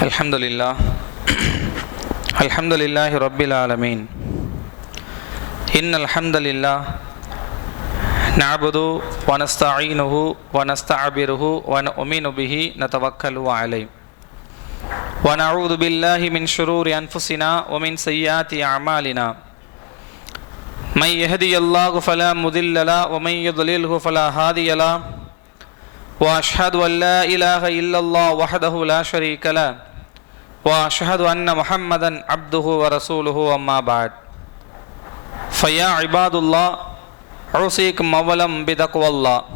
Alhamdulillah Alhamdulillahi Rabbil Alameen Innal hamdalillah na'budu wa nasta'inuhu wa nasta'biruhu wa nu'minu bihi natawakkalu alayhi wa na'udhu billahi min shururi anfusina wa min sayyiati a'malina man yahdihillahu fala mudilla lahu wa man yudlilhu fala hadiya lahu wa ashhadu an la ilaha illallah wahdahu la sharika lahu wa ashhadu anna muhammadan abduhu wa rasuluhu amma ba'd faya ibadullah usikum awwalan bitaqwallah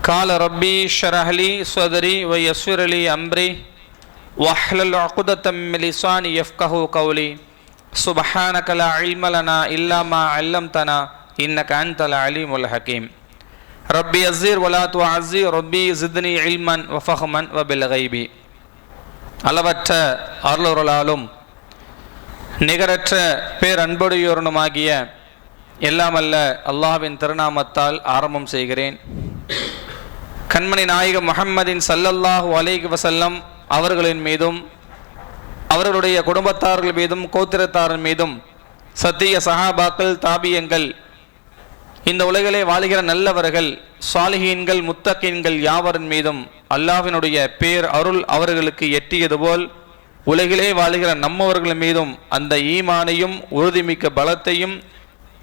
qala rabbi shrah li sadri wa yassir li amri wahlul 'uqdatam min lisani yafqahu qawli subhanaka la ilma lana illa ma 'allamtana innaka antal alimul hakim rabbi yazzir wa la tu'azzir rabbi zidni ilman wa fahman wa bil ghaibi அளவற்ற அருளொருளாலும் நிகரற்ற பேரன்புடையோருமாகிய எல்லாமல்ல அல்லாஹ்வின் திருநாமத்தால் ஆரம்பம் செய்கிறேன். கண்மணி நாயகம் முஹம்மதின் ஸல்லல்லாஹு அலைஹி வஸல்லம் அவர்களின் மீதும் அவர்களுடைய குடும்பத்தார்கள் மீதும் கோத்திரத்தாரின் மீதும் சத்திய சஹாபாக்கள் தாபியங்கள் இந்த உலகிலே வாழுகிற நல்லவர்கள் சாலிஹீன்கள் முத்தகீன்கள் யாவரின் மீதும் அல்லாஹ்வினுடைய பேர் அருள் அவர்களுக்கு எட்டியது போல் உலகிலே வாழுகிற நம்மவர்கள் மீதும் அந்த ஈமானையும் உறுதிமிக்க பலத்தையும்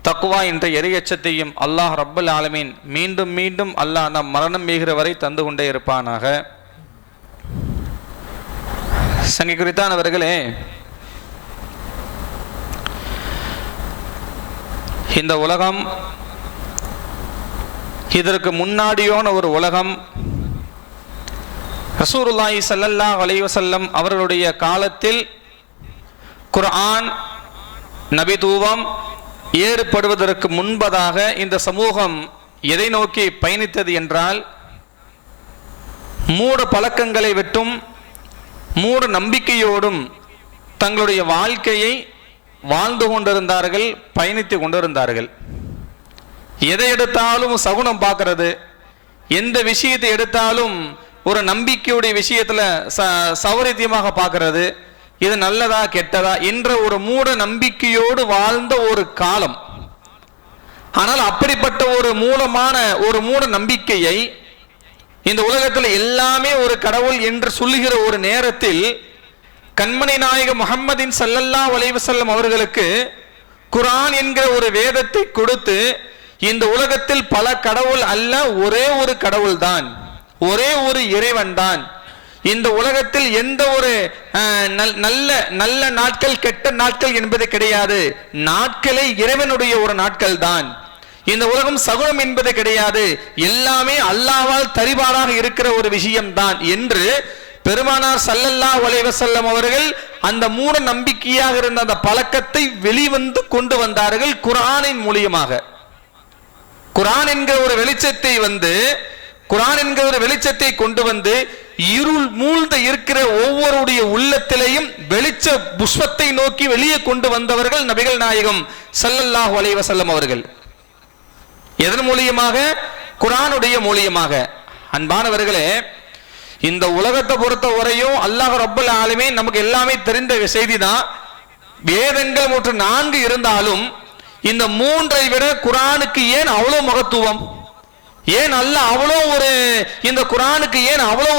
தக்வா என்ற இறையச்சத்தையும் அல்லாஹ் ரப்பல் ஆலமீன் மீண்டும் மீண்டும் அல்லாஹ் நம் மரணம் மீகிற வரை தந்து கொண்டே இருப்பானாக. சங்கி குறித்தானவர்களே, இந்த உலகம் இதற்கு முன்னாடியோன ஒரு உலகம். ரசூலுல்லாஹி ஸல்லல்லாஹு அலைஹி வஸல்லம் அவர்களுடைய காலத்தில் குர்ஆன் நபித்துவம் ஏற்படுவதற்கு முன்பதாக இந்த சமூகம் எதை நோக்கி பயணித்தது என்றால் மூட பழக்கங்களை விட்டும் மூட நம்பிக்கையோடும் தங்களுடைய வாழ்க்கையை வாழ்ந்து கொண்டிருந்தார்கள், பயணித்து கொண்டிருந்தார்கள். எதை எடுத்தாலும் சகுனம் பார்க்கறது, எந்த விஷயத்தை எடுத்தாலும் ஒரு நம்பிக்கையுடைய விஷயத்துல சௌரியமாக பார்க்கறது, இது நல்லதா கெட்டதா என்ற ஒரு மூட நம்பிக்கையோடு வாழ்ந்த ஒரு காலம். ஆனால் அப்படிப்பட்ட ஒரு மூட நம்பிக்கையை இந்த உலகத்தில் எல்லாமே ஒரு கடவுள் என்று சொல்லுகிற ஒரு நேரத்தில் கண்மணி நாயகம் முஹம்மதின் ஸல்லல்லாஹு அலைஹி வஸல்லம் அவர்களுக்கு குர்ஆன் என்கிற ஒரு வேதத்தை கொடுத்து இந்த உலகத்தில் பல கடவுள் அல்ல, ஒரே ஒரு கடவுள் தான், ஒரே ஒரு இறைவன் தான். இந்த உலகத்தில் எந்த ஒரு நல்ல நாட்கள் கெட்ட நாட்கள் என்பது கிடையாது. நாட்களே இறைவனுடைய ஒரு நாட்கள் தான். இந்த உலகம் சகுனம் என்பது கிடையாது, எல்லாமே அல்லாஹ்வால் தரிபாடாக இருக்கிற ஒரு விஷயம்தான் என்று பெருமானார் ஸல்லல்லாஹு அலைஹி வஸல்லம் அவர்கள் அந்த மூட நம்பிக்கையாக இருந்த அந்த பழக்கத்தை வெளிவந்து கொண்டு வந்தார்கள் குர்ஆனின் மூலமாக. குர்ஆன் என்கிற ஒரு வெளிச்சத்தை கொண்டு வந்து இருள் மூழ்ந்த இருக்கிற ஒவ்வொருடைய உள்ளத்திலையும் வெளிச்ச புஷ்பத்தை நோக்கி வெளியே கொண்டு வந்தவர்கள் நபிகள் நாயகம் ஸல்லல்லாஹு அலைஹி வஸல்லம் அவர்கள். எதன் மூலியமாக? குர்ஆனுடைய மூலியமாக. அன்பானவர்களே, இந்த உலகத்தை பொறுத்த வரையும் அல்லாஹ் ரப்பல் ஆலமீன் நமக்கு எல்லாமே தெரிந்த செய்தி தான். வேதங்கள் 4 இருந்தாலும் இந்த 3ஐ விட குர்ஆனுக்கு ஏன் அவ்வளவு மகத்துவம்? ஏன் அல்லாஹ் அவ்வளோ இந்த குர்ஆனுக்கு ஏன் அவ்வளோ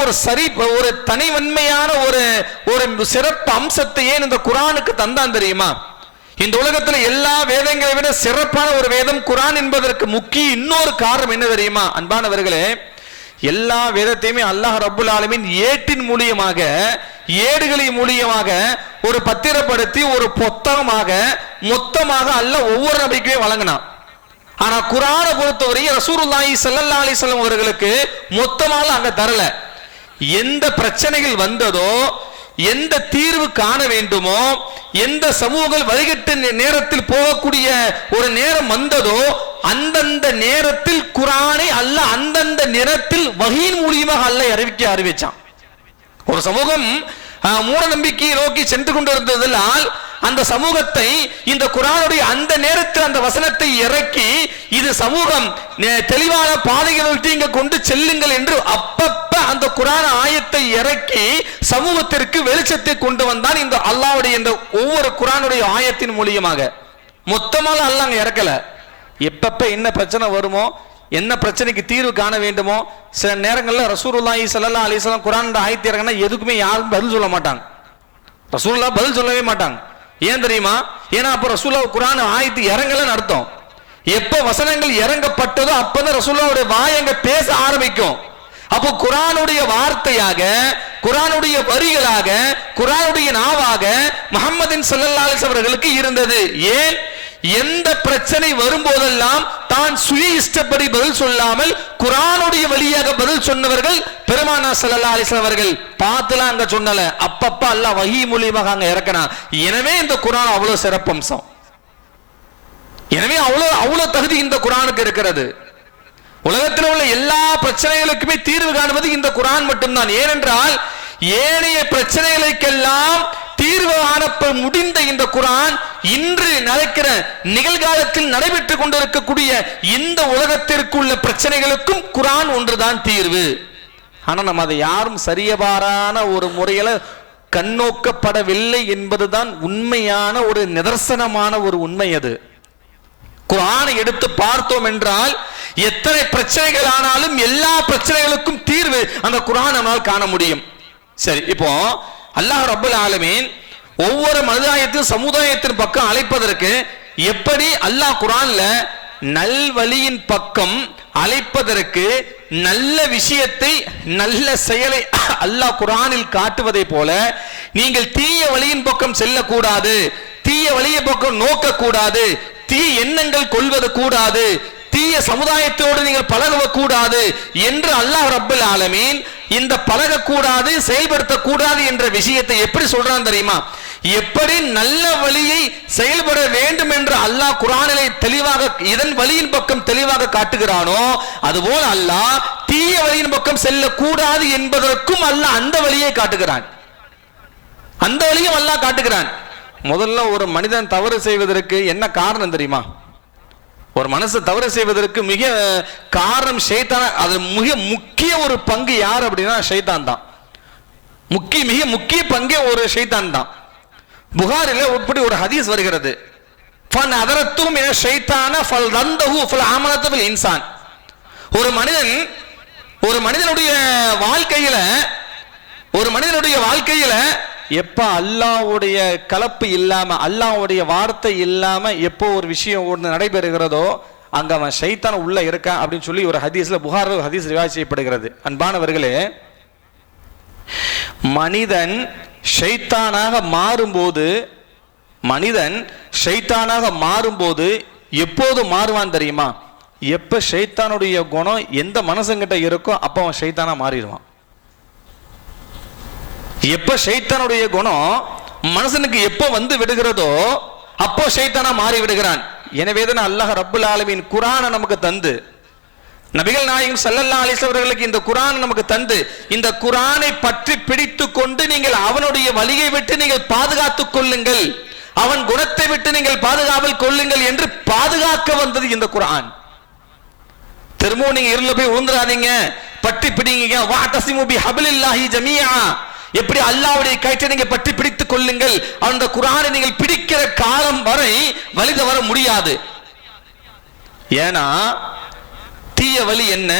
ஒரு தனிவன்மையான ஒரு சிறப்பு அம்சத்தை ஏன் இந்த குர்ஆனுக்கு தந்தான் தெரியுமா? இந்த உலகத்துல எல்லா வேதங்களை விட சிறப்பான ஒரு வேதம் குர்ஆன் என்பதற்கு முக்கிய இன்னொரு காரணம் என்ன தெரியுமா? அன்பானவர்களே, எல்லா வேதத்தையுமே அல்லாஹ் ரப்புல் ஆலமீன் ஏட்டின் மூலியமாக, ஏடுகளின் மூலியமாக ஒரு பத்திரப்படுத்தி ஒரு புத்தகமாக மொத்தமாக அல்லாஹ் ஒவ்வொரு நபிக்குமே வழங்கினான். ஆனா குர்ஆனை பொறுத்தவரை ரசூலுல்லாஹி ஸல்லல்லாஹு அலைஹி வஸல்லம் அவர்களுக்கு மொத்தமாக அங்க தரல. எந்த பிரச்சனைகள் வந்ததோ, எந்த தீர்வு காண வேண்டுமோ, எந்த சமூகங்கள் வழிகட்ட நேரத்தில் போகக்கூடிய ஒரு நேரம் வந்ததோ அந்தந்த நேரத்தில் குர்ஆனை அல்லாஹ் அந்தந்த நேரத்தில் வஹீன் மூலமாக அல்லாஹ் அறிவிச்சான். ஒரு சமூகம் மூட நம்பிக்கையை நோக்கி சென்று கொண்டிருந்ததால் அந்த சமூகத்தை இந்த குர்ஆனுடைய அந்த நேரத்தில் அந்த வசனத்தை இறக்கி இது சமூகம் தெளிவான பாதைகளை இங்க கொண்டு செல்லுங்கள் என்று அப்பப்ப அந்த குர்ஆன் ஆயத்தை இறக்கி சமூகத்திற்கு வெளிச்சத்தை கொண்டு வந்தான் இந்த அல்லாஹ்வுடைய இந்த ஒவ்வொரு குர்ஆனுடைய ஆயத்தின் மூலமாக. மொத்தமாக அல்லாஹ் அங்க இறக்கல. எப்பப்ப என்ன பிரச்சனை வருமோ, என்ன பிரச்சனைக்கு தீர்வு காண வேண்டுமோ, சில நேரங்களில் ரசூலுல்லாஹி ஸல்லல்லாஹு அலைஹி வஸல்லம் குர்ஆன் ஆயத்து இறங்கினா எதுக்குமே யாரும் பதில் சொல்ல மாட்டாங்க. ரசூலுல்லாஹ் பதில் சொல்லவே மாட்டாங்க. ஏன் தெரியுமா? ஏன்னா அப்ப ரசூலுல்லாஹ் குர்ஆன் ஆயத்து இறங்கலன்னு அர்த்தம். எப்ப வசனங்கள் இறங்கப்பட்டதோ அப்பதான் ரசூலுல்லாஹ்வுடைய வாய் அங்க பேச ஆரம்பிக்கும். அப்போ குர்ஆனுடைய வார்த்தையாக, குர்ஆனுடைய வரிகளாக, குர்ஆனுடைய நாவாக முஹம்மதின் ஸல்லல்லாஹு அலைஹி வஸல்லம் அவர்களுக்கு இருந்தது. ஏன்? எந்த பிரச்சனை வரும்போதெல்லாம் தான் சுய இஷ்டப்படி பதில் சொல்லாமல் குர்ஆனுடைய வழியாக பதில் சொன்னவர்கள் பெருமானார் ஸல்லல்லாஹு அலைஹி வஸல்லம் அவர்கள். பார்த்துலாம் அங்க சொன்னல, அப்பப்ப அல்லாஹ் வஹீ மூலமாக அங்க இறக்கனா. எனவே இந்த குர்ஆன் அவ்வளவு சிறப்பம்சம், எனவே அவ்வளவு தகுதி இந்த குர்ஆனுக்கு இருக்கிறது. உலகத்தில் உள்ள எல்லா பிரச்சனைகளுக்குமே தீர்வு காணுவது இந்த குர்ஆன் மட்டும்தான். ஏனென்றால் ஏனைய பிரச்சனைகளுக்கெல்லாம் தீர்வு காணப்பட முடிந்த இந்த குர்ஆன் இன்று நடக்கிற நிகழ்காலத்தில் நடைபெற்றுக் கொண்டிருக்கக்கூடிய இந்த உலகத்திற்குள்ள பிரச்சனைகளுக்கும் குர்ஆன் ஒன்றுதான் தீர்வு. ஆனா நம்ம அதை யாரும் சரியபாரான ஒரு முறையில கண்ணோக்கப்படவில்லை என்பதுதான் உண்மையான ஒரு நிதர்சனமான ஒரு உண்மை. அது குர்ஆனை எடுத்து பார்த்தோம் என்றால் எத்தனை பிரச்சனைகள் ஆனாலும் எல்லா பிரச்சனைகளுக்கும் தீர்வு அந்த குர்ஆன் நம்மால் காண முடியும். சரி, இப்போ அல்லாஹ் ரப்பல் ஆலமீன் ஒவ்வொரு மனிதாயத்தின் சமுதாயத்தின் பக்கம் அழைப்பதற்கு எப்படி அல்லாஹ் குர்ஆன்ல நல்வழியின் பக்கம் அழைப்பதற்கு நல்ல விஷயத்தை நல்ல செயலை அல்லாஹ் குர்ஆனில் காட்டுவதை போல நீங்கள் தீய வழியின் பக்கம் செல்லக்கூடாது, தீய வழியை பக்கம் நோக்க கூடாது, தீய எண்ணங்கள் கொள்வது கூடாது, தீய சமுதாயத்தோடு நீங்கள் பழக கூடாது என்று அல்லாஹ் ரப்பல் ஆலமீன் இந்த பழகக்கூடாது செயல்படுத்தக்கூடாது என்ற விஷயத்தை எப்படி சொல்றான் தெரியுமா? எப்படி நல்ல வழியை செயல்பட வேண்டும் என்று அல்லாஹ் குர்ஆனிலே தெளிவாக இதன் வழியின் பக்கம் தெளிவாக காட்டுகிறானோ அதுபோல் அல்லாஹ் தீய வழியின் பக்கம் செல்லக்கூடாது என்பதற்கும் அல்லாஹ் அந்த வழியை காட்டுகிறான். அந்த வழியும் அல்லாஹ் காட்டுகிறான். முதல்ல ஒரு மனிதன் தவறு செய்வதற்கு என்ன காரணம் தெரியுமா? ஒரு மனசு தவறு செய்வதற்கு மிக காரணம் ஷைத்தான். அது மிக முக்கிய ஒரு பங்கு யார் அப்படின்னா ஷைத்தான் தான். மிக முக்கிய பங்கே ஒரு ஷைத்தான் தான். புகாரில இப்படி ஒரு ஹதீஸ் வருகிறது, ஃபன் அதரத்தும் என ஷைத்தான ஃபல் தந்தஹு ஃபல் ஆமனத பில் இன்சான். ஒரு மனிதனுடைய வாழ்க்கையில எப்ப அல்லாஹ்வுடைய கலப்பு இல்லாம, அல்லாஹ்வுடைய வார்த்தை இல்லாம எப்போ ஒரு விஷயம் ஒன்று நடைபெறுகிறதோ அங்க அவன் ஷைத்தான் உள்ள இருக்கான் அப்படின்னு சொல்லி ஒரு ஹதீஸ்ல புகார் ஹதீஸ் ரிவாயத் செய்யப்படுகிறது. அன்பானவர்களே, மனிதன் ஷைத்தானாக மாறும்போது எப்போது மாறுவான் தெரியுமா? எப்ப ஷைத்தானுடைய குணம் எந்த மனசங்கிட்ட இருக்கோ அப்ப அவன் ஷைத்தானா மாறிடுவான். எப்ப ஷைத்தானுடைய குணம் மனுஷனுக்கு எப்போ வந்து விடுகிறதோ அப்போ ஷைத்தானா மாறி விடுகிறான். எனவேதான் அல்லாஹ் ரப்பல் ஆலமீன் குர்ஆனை நமக்கு தந்து, நபிகள் நாயகம் ஸல்லல்லாஹு அலைஹி வஸல்லம் அவர்களுக்கு இந்த குர்ஆனை நமக்கு தந்து, இந்த குர்ஆனை பற்றி பிடித்துக் கொண்டு நீங்கள் அவனுடைய வழியை விட்டு நீங்கள் பாதுகாத்துக் கொள்ளுங்கள், அவன் குணத்தை விட்டு நீங்கள் பாதுகாவல் கொள்ளுங்கள் என்று பாதுகாக்க வந்தது இந்த குர்ஆன். திரும்பவும் நீங்க இருள போய் ஊந்துறாதீங்க, பற்றி பிடிங்க. வஅதஸிமு பிஹப்லில்லாஹி ஜமீஆ, எப்படி அல்லாஹ்வுடைய கயிற்றை நீங்க பற்றி பிடித்துக் கொள்ளுங்கள். அந்த குர்ஆனை நீங்கள் பிடிக்கிற காலம் வரை வழி தவற முடியாது. ஏன்னா தீய வழி என்ன,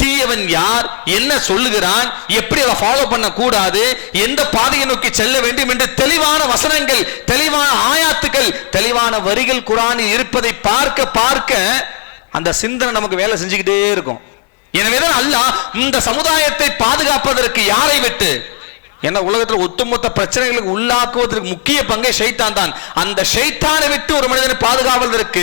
தீயவன் யார், என்ன சொல்லுகிறான், எப்படி அதை ஃபாலோ பண்ண கூடாது, எந்த பாதையை நோக்கி செல்ல வேண்டும் என்று தெளிவான வசனங்கள், தெளிவான ஆயாத்துக்கள், தெளிவான வரிகள் குர்ஆனில் இருப்பதை பார்க்க பார்க்க அந்த சிந்தனை நமக்கு வேலை செஞ்சுக்கிட்டே இருக்கும். எனவேதான் அல்லாஹ் இந்த சமுதாயத்தை பாதுகாப்பதற்கு யாரை விட்டு, ஏன்னா உலகத்தில் ஒட்டுமொத்த பிரச்சனைகளுக்கு உள்ளாக்குவதற்கு முக்கிய பங்கை ஷைத்தான் தான். அந்த ஷைத்தானை விட்டு ஒரு மனிதனை பாதுகாவதற்கு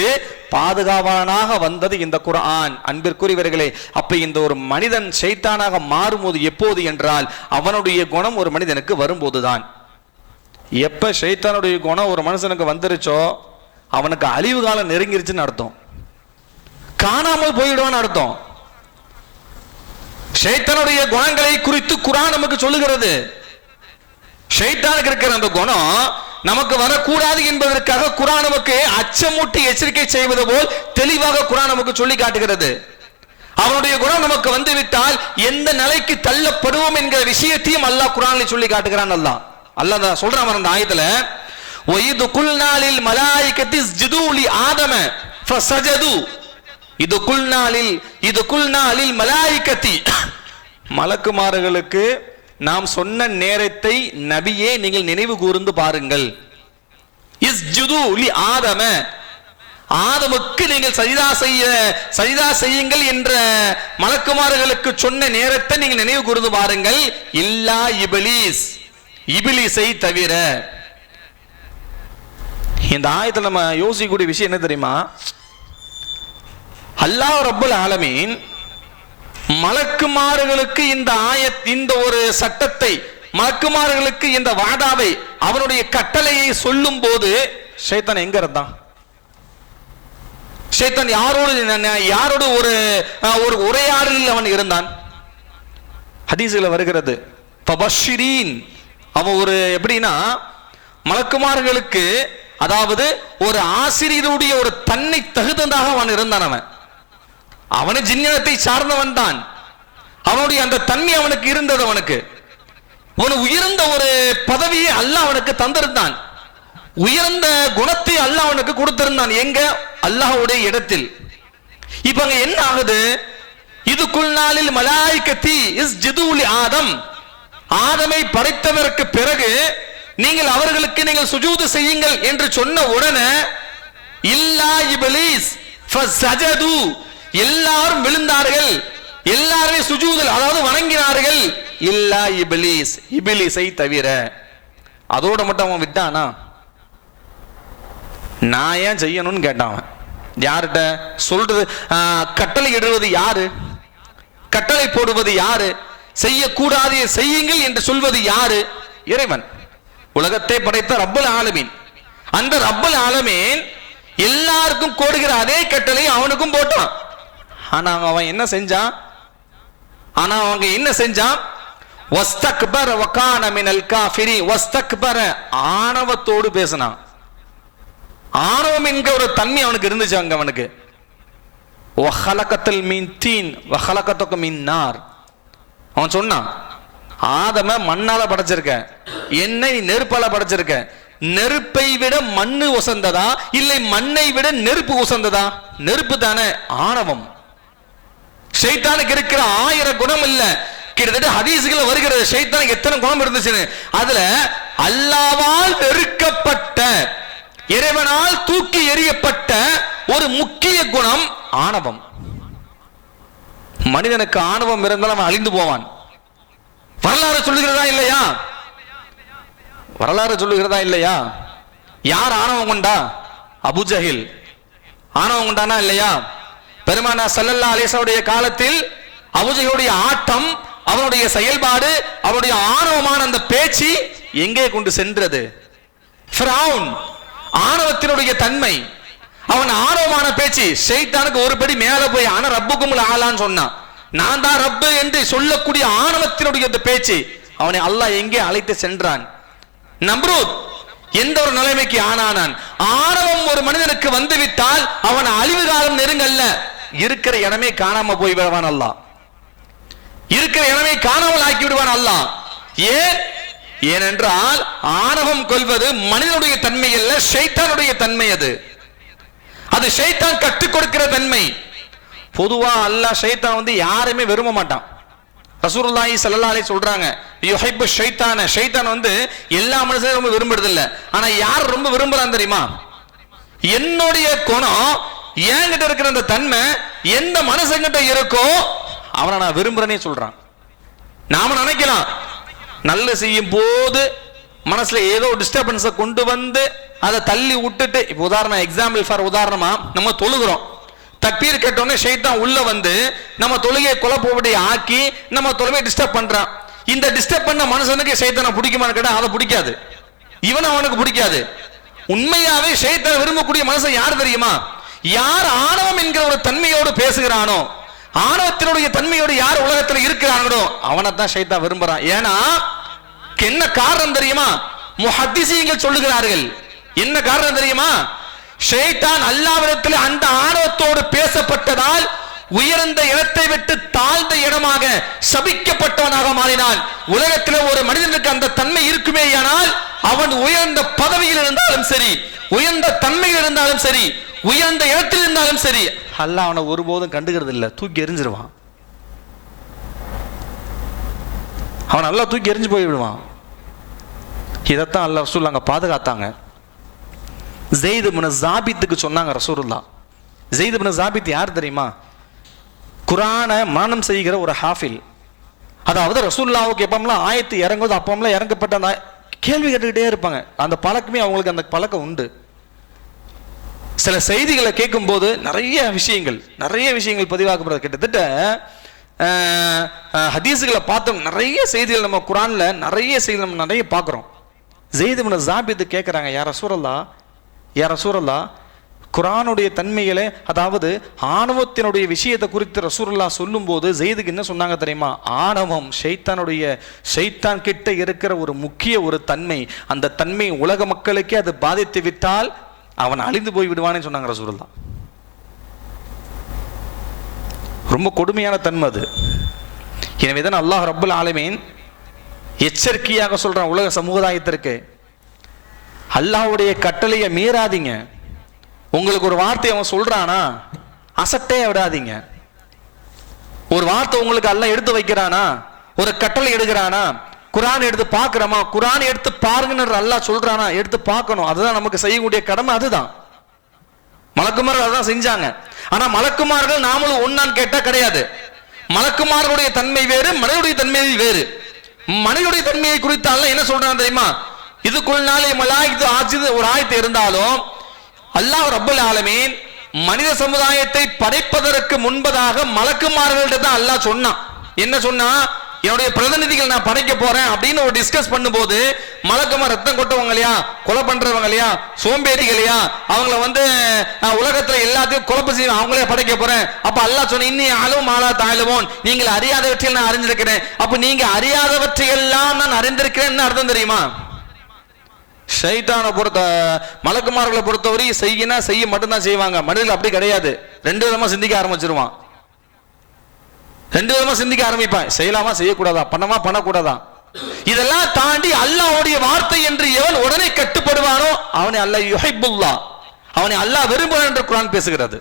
பாதுகாவனாக வந்தது இந்த குர்ஆன். அன்பிற்குரியவர்களே, அப்ப இந்த ஒரு மனிதன் ஷைத்தானாக மாறும்போது எப்போது என்றால் அவனுடைய குணம் ஒரு மனிதனுக்கு வரும்போதுதான். எப்ப ஷைத்தானுடைய குணம் ஒரு மனுஷனுக்கு வந்துருச்சோ அவனுக்கு அழிவு காலம் நெருங்கிருச்சுன்னு அர்த்தம், காணாமல் போயிடுவான்னு அர்த்தம். ஷைத்தானுடைய குணங்களை குறித்து குர்ஆன் நமக்கு சொல்லுகிறது. ஷைத்தானுக்கு இருக்கிற அந்த குணம் நமக்கு வரக்கூடாது என்பதற்காக குர்ஆன் நமக்கு அச்சமூட்டி எச்சரிக்கை செய்வது போல் தெளிவாக குர்ஆன் நமக்கு சொல்லி காட்டுகிறது. அவனுடைய குணம் நமக்கு வந்துவிட்டால் எந்த நிலைக்கு தள்ளப்படுவோம் என்கிற விஷயத்தையும் அல்லாஹ் குர்ஆனில் சொல்லி காட்டுகிறான். அல்லாஹ் சொல்றான் அந்த ஆயத்துல, வயிது குல்நாலில் மலாயிகத்தி இஸ்ஜுது லி ஆதம ஃபஸஜது. இது குல்நாலில் மலாயிகத்தி, மலக்குமார்களுக்கு நாம் சொன்ன நேரத்தை நபியே நீங்கள் நினைவு கூர்ந்து பாருங்கள். இஸ்ஜுது லி ஆதம, ஆதமுக்கு நீங்கள் சஜிதா செய்யுங்கள் என்ற மலக்குமார்களுக்கு சொன்ன நேரத்தை நீங்கள் நினைவு கூர்ந்து பாருங்கள். இல்லா இப்லீஸ், இப்லீஸை தவிர. இந்த ஆயத்தில் நம்ம யோசிக்கக்கூடிய விஷயம் என்ன தெரியுமா? அல்லாஹ் ரப்பல் ஆலமீன் மலக்குமார்களுக்கு இந்த ஒரு சட்டத்தை, மலக்குமார்களுக்கு இந்த வாதாவை, அவனுடைய கட்டளையை சொல்லும் போது ஷைத்தான் எங்க இருந்தான்? ஷைத்தான் யாரோடு ஒரு உரையாடலில் அவன் இருந்தான். ஹதீஸ்ல வருகிறது, ஃபபஷ்ஷிரீன், அவன் ஒரு எப்படின்னா மலக்குமார்களுக்கு, அதாவது ஒரு ஆசிரியருடைய ஒரு தன்னை தகுந்ததாக அவன் இருந்தான். அவனு ஜின்னினத்தை சார்ந்தவன் தான். அவனுடைய அந்த தன்மை அவனுக்கு இருந்தது. அவனுக்கு உயர்ந்த ஒரு பதவியை அல்லாஹ் அவனுக்கு தந்திருந்தான். உயர்ந்த குணத்தை அல்லாஹ் அவனுக்கு கொடுத்திருந்தான். எங்க? அல்லாஹ்வுடைய இடத்தில். இப்ப அங்க என்ன ஆகுது? இது குல்நாலில் மலாயிகத்தி இஸ்ஜுது லி ஆதம், ஆதமை படைத்தவருக்கு பிறகு நீங்கள் அவர்களுக்கு நீங்கள் சுஜூது செய்யுங்கள் என்று சொன்ன உடனே இல்லா இப்லீஸ் ஃபஸஜது, எல்லாரும் விழுந்தார்கள், எல்லாருமே சுஜூதல், அதாவது வணங்கினார்கள். இல்லா இப்லீஸ், இப்லீஸை தவிர. அதோட மட்டும் அவன் விட்டானா? நான் ஏன் செய்யணும்னு கேட்டான். யார்கிட்ட சொல்றது? கட்டளை இடுவது யாரு? கட்டளை போடுவது யாரு? செய்யக்கூடாது செய்யுங்கள் என்று சொல்வது யாரு? இறைவன், உலகத்தை படைத்த ரப்பல் ஆலமீன். அந்த ரப்பல் ஆலமீன் எல்லாருக்கும் கோடுகிற அதே கட்டளை அவனுக்கும் போட்டான். ஆனா அவன் என்ன செஞ்சான்? வஸ்தக்பர வகான மினல் காஃபிரி, வஸ்தக்பர, ஆணவத்தோடு பேசினான். ஆணவம் என்கிற ஒரு தன்மை அவனுக்கு இருந்துச்சு அங்க. அவனுக்கு வஹலகத்தல் மின் தீன் வஹலகத்துக மின் நார். அவன் சொன்னான், ஆதம மண்ணால படைச்சிருக்க, என்னை நெருப்பால படைச்சிருக்க, நெருப்பை விட மண்ணு உசந்ததா இல்லை மண்ணை விட நெருப்பு உசந்ததா? நெருப்பு தானே. ஆணவம். ஷைத்தானுக்கு இருக்கிற 1000 குணம் இல்ல, கிட்டத்தட்ட ஹதீஸ்ல வருகிறது ஷைத்தானுக்கு எத்தனை குணம் இருந்துச்சுன்னு. அதுல அல்லாஹ்வால் வெறுக்கப்பட்ட, இறைவனால் தூக்கி எறியப்பட்ட ஒரு முக்கிய குணம் ஆணவம். மனிதனுக்கு ஆணவம் இருந்தால் அவன் அழிந்து போவான். வரலாறு சொல்லுகிறதா இல்லையா? வரலாறு சொல்லுகிறதா இல்லையா? யார் ஆணவம் கொண்டா? அபூஜஹில் ஆணவம் கொண்டானா இல்லையா? பெருமானா ஸல்லல்லாஹு அலைஹி வஸல்லம் காலத்தில் அபூஜஹிலுடைய ஆட்டம், அவனுடைய செயல்பாடு, அவனுடைய ஆணவமான அந்த பேச்சு எங்கே கொண்டு சென்றது? ஃபிரௌன் ஆணவத்தினுடைய தன்மை, அவன் ஆணவமான பேச்சு ஷைத்தானுக்கு ஒரு படி மேல போய் ஆன ரப்புக்குமுல் ஆலான்னு சொன்னான். நான் தான் ரப்பு என்று சொல்லக்கூடிய ஆணவத்தினுடைய அந்த பேச்சு அவனை அல்லாஹ் எங்கே அழைத்து சென்றான்? நம்ரூத் எந்த ஒரு நிலைமைக்கு ஆனானான்? ஆணவம் ஒரு மனிதனுக்கு வந்துவிட்டால் அவன் அழிவு காலம் நெருங்கல்ல, இருக்கிற இடமே காணாம போய் விடுவான் அல்லாஹ். இருக்கிற இடமே காணாமல் ஆக்கி விடுவான் அல்லாஹ். ஏனென்றால் ஆணவம் கொள்வது மனிதனுடைய தன்மை அல்ல, ஷைத்தானுடைய தன்மை. அது ஷைத்தான் கற்றுக் கொடுக்கிற தன்மை. பொதுவா அல்லாஹ் ஷைத்தான் யாருமே விரும்ப மாட்டான். ரசூலுல்லாஹி ஸல்லல்லாஹு அலைஹி சொல்றாங்க, யுஹிப்பு ஷைத்தான, ஷைத்தான் எல்லா மனுஷனும் ரொம்ப விரும்புறது இல்ல. ஆனா யார் ரொம்ப விரும்புறான் தெரியுமா? என்னுடைய குணம், என்கிட்ட இருக்கிற அந்த தன்மை எந்த மனுஷங்கிட்ட இருக்கோ அவனை நான் விரும்புறேனே சொல்றான். நாம நினைக்கலாம் நல்ல செய்யும் போது மனசுல ஏதோ டிஸ்டர்பன்ஸை கொண்டு வந்து அதை தள்ளி விட்டுட்டு, இப்போ உதாரணமா நம்ம தொழுகிறோம், தக்பீர் கேட்டோன்னே ஷைத்தான் உள்ள வந்து நம்ம தொழுகையை குழப்பப்படி ஆக்கி நம்ம தொழுகையை டிஸ்டர்ப் பண்றான். இந்த டிஸ்டர்ப் பண்ண மனுஷனுக்கு ஷைத்தானை பிடிக்குமான்னு கேட்டா அதை பிடிக்காது, இவன் அவனுக்கு பிடிக்காது. உண்மையாவே ஷைத்தானை விரும்பக்கூடிய மனுஷன் யார் தெரியுமா? யார் ஆணவம் என்கிற ஒரு தன்மையோடு பேசுகிறானோ, ஆணவத்தினுடைய தன்மையோடு யார் உலகத்தில் இருக்கிறாங்களோ அவனை தான் ஷைத்தான் விரும்புறான். ஏன்னா என்ன காரணம் தெரியுமா? முஹத்திஸீன்கள் சொல்லுகிறார்கள். என்ன காரணம் தெரியுமா? ஷைத்தான் அல்லாஹ்விடத்தில் அந்த ஆணவத்தோடு பேசப்பட்டதால் உயர்ந்த இடத்தை விட்டு தாழ்ந்த இடமாக சபிக்கப்பட்டவனாக மாறினான். உலகத்தில் ஒரு மனிதனுக்கு அந்த தன்மை இருக்குமேயானால் அவன் உயர்ந்த பதவியில் இருந்தாலும் சரி, உயர்ந்த தன்மையில் இருந்தாலும் சரி, உயர்ந்த இடத்தில் இருந்தாலும் சரி, அல்லாஹ் அவனை ஒருபோதும் கண்டுகிறது இல்லை, தூக்கி எறிஞ்சிருவான். அவன் நல்லா தூக்கி எறிஞ்சு போய் விடுவான். இதைத்தான் அல்லாஹ் ரசூல் அங்க பாதுகாத்தாங்க. ஸெய்த் இப்னு ஸாபித்துக்கு சொன்னாங்க ரசூலுல்லாஹ். ஸெய்த் இப்னு ஸாபித் யார் தெரியுமா? குர்ஆனை மனனம் செய்கிற ஒரு ஹாஃபில். அதாவது ரசூலுல்லாஹ்வுக்கு எப்பமெல்லாம் ஆயத்து இறங்குவது அப்பமெல்லாம் இறங்கப்பட்ட அந்த கேள்வி கேட்டுக்கிட்டே இருப்பாங்க. அந்த பழக்கமே அவங்களுக்கு அந்த பழக்கம் உண்டு. சில செய்திகளை கேட்கும் போது நிறைய விஷயங்கள் பதிவாக்கப்படுறது. கிட்டத்தட்ட ஹதீஸுகளை பார்த்தோம், நிறைய செய்திகள் நம்ம குர்ஆன்ல நிறைய செய்திகள் நம்ம நிறைய பார்க்குறோம். ஸெய்த் இப்னு ஸாபித் கேட்குறாங்க, யா ரசூலல்லாஹ் குர்ஆனுடைய தன்மைகளை, அதாவது ஆணவத்தினுடைய விஷயத்தை குறித்து ரசூலுல்லாஹ் சொல்லும் போது ஸெய்துக்கு என்ன சொன்னாங்க தெரியுமா? ஆணவம் ஷைத்தான் கிட்ட இருக்கிற ஒரு முக்கிய ஒரு தன்மை, அந்த தன்மை உலக மக்களுக்கே அது பாதித்து விட்டால் அவன் அழிந்து போய் விடுவான்னு சொன்னாங்க ரசூலுல்லாஹ். ரொம்ப கொடுமையான தன்மை அது. எனவே தான் அல்லாஹ் ரப்பல் ஆலமீன் எச்சரிக்கையாக சொல்றான் உலக சமுதாயத்திற்கு, அல்லாஹ்வுடைய கட்டளையை மீறாதீங்க. உங்களுக்கு ஒரு வார்த்தை அவன் சொல்றானா அசட்டே விடாதீங்க. ஒரு வார்த்தை உங்களுக்கு அல்லாஹ் எடுத்து வைக்கிறானா, ஒரு கட்டளை எடுக்கிறானா, குர்ஆன் எடுத்து பார்க்கிறோமா, குர்ஆன் எடுத்து பாருங்கன்னு அல்லாஹ் சொல்றானா, எடுத்து பார்க்கணும். அதுதான் நமக்கு செய்யக்கூடிய கடமை. அதுதான் மலக்குமார்கள் அதான் செஞ்சாங்க. ஆனா மலக்குமார்கள் நாமளும் ஒன்னான்னு கேட்டா கிடையாது. மலக்குமார்களுடைய தன்மை வேறு, மனிதனுடைய தன்மை வேறு. மனிதனுடைய தன்மையை குறித்து அல்லாஹ் என்ன சொல்றான் தெரியுமா? இதுக்குள்ளாலே மலாயிகத்து ஆஜிது ஒரு ஆயத்து இருந்தாலும் அல்லாஹ் ரப்பல் ஆலமீன் மனித சமுதாயத்தை படைப்பதற்கு முன்பதாக மலக்குமார்கள்ட்ட தான் அல்லாஹ் சொன்னான். என்ன சொன்னா? என்னுடைய பிரதிநிதிகள் நான் படைக்க போறேன் அப்படின்னு ஒரு டிஸ்கஸ் பண்ணும்போது மலக்குமார் ரத்தம் கொட்டவங்க இல்லையா, கொலை பண்றவங்க இல்லையா, சோம்பேறிகள் இல்லையா, அவங்கள உலகத்துல எல்லாத்தையும் குழப்ப செய்ய அவங்களே படைக்க போறேன். அப்ப அல்லாஹ் சொன்ன, இன்னி அலும் மாலா தாயலுவோன், நீங்கள் அறியாதவற்றையில் நான் அறிந்திருக்கிறேன். அப்ப நீங்க அறியாதவற்றையெல்லாம் நான் அறிந்திருக்கிறேன்னு அர்த்தம் தெரியுமா? ஷைத்தானை மலக்குமார்களை பொறுத்தவரை செய்ய மட்டும்தான் செய்வாங்க. மனிதர்கள் அப்படி கிடையாது. ரெண்டு விதமா சிந்திக்க ஆரம்பிப்பான். செய்யலாமா செய்யக்கூடாதா, பண்ணமா பண்ணக்கூடாதா, இதெல்லாம் தாண்டி அல்லாஹ்வுடைய வார்த்தை என்று எவன் உடனே கட்டுப்படுவானோ அவனை அல்லாஹ் யுஹிப்புல்லாஹ், அவனை அல்லாஹ் விரும்புகிறான் என்று குர்ஆன் பேசுகிறது.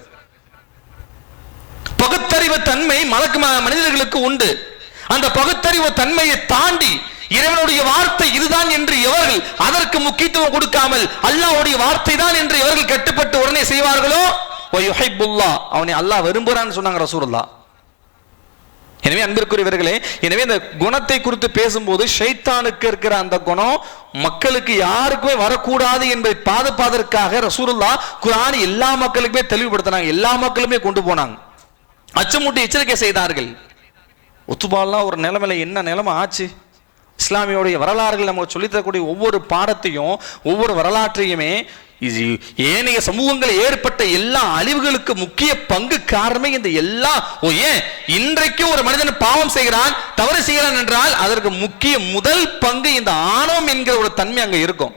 பகுத்தறிவு தன்மை மனிதர்களுக்கு உண்டு. அந்த பகுத்தறிவு தன்மையை தாண்டி இறைவனுடைய வார்த்தை இதுதான் என்று எவர்கள் அதற்கு முக்கியத்துவம் கொடுக்காமல் அல்லாஹ்வுடைய வார்த்தை தான் என்று எவர்கள் கட்டுப்பட்டு உடனே செய்வார்களோ யுஹிப்புல்லாஹ், அவனை அல்லாஹ் விரும்புகிறான்னு சொன்னாங்க ரசூலுல்லாஹ். எனவே அன்பிற்குரியவர்களே, எனவே இந்த குணத்தை குறித்து பேசும்போது ஷைத்தானுக்கு இருக்கிற அந்த குணம் மக்களுக்கு யாருக்குமே வரக்கூடாது என்பதை பாதுகாப்பதற்காக ரசூலுல்லாஹ் குர்ஆன் எல்லா மக்களுக்குமே தெளிவுபடுத்தினாங்க. எல்லா மக்களுமே கொண்டு போனாங்க, அச்சமூட்டி எச்சரிக்கை செய்தார்கள். உத்துபாலாம் ஒரு நிலைமையில என்ன நிலைமை ஆச்சு? இஸ்லாமியோடைய வரலாறுகள் நமக்கு சொல்லித்தரக்கூடிய ஒவ்வொரு பாடத்தையும் ஒவ்வொரு வரலாற்றையுமே ஏனைய சமூகங்கள் ஏற்பட்ட எல்லா அழிவுகளுக்கு முக்கிய பங்கு காரணமே இந்த எல்லா ஏன் இன்றைக்கு ஒரு மனிதன் பாவம் செய்கிறான், தவறு செய்கிறான் என்றால் அதற்கு முக்கிய முதல் பங்கு இந்த ஆணவம் என்கிற ஒரு தன்மை அங்க இருக்கும்,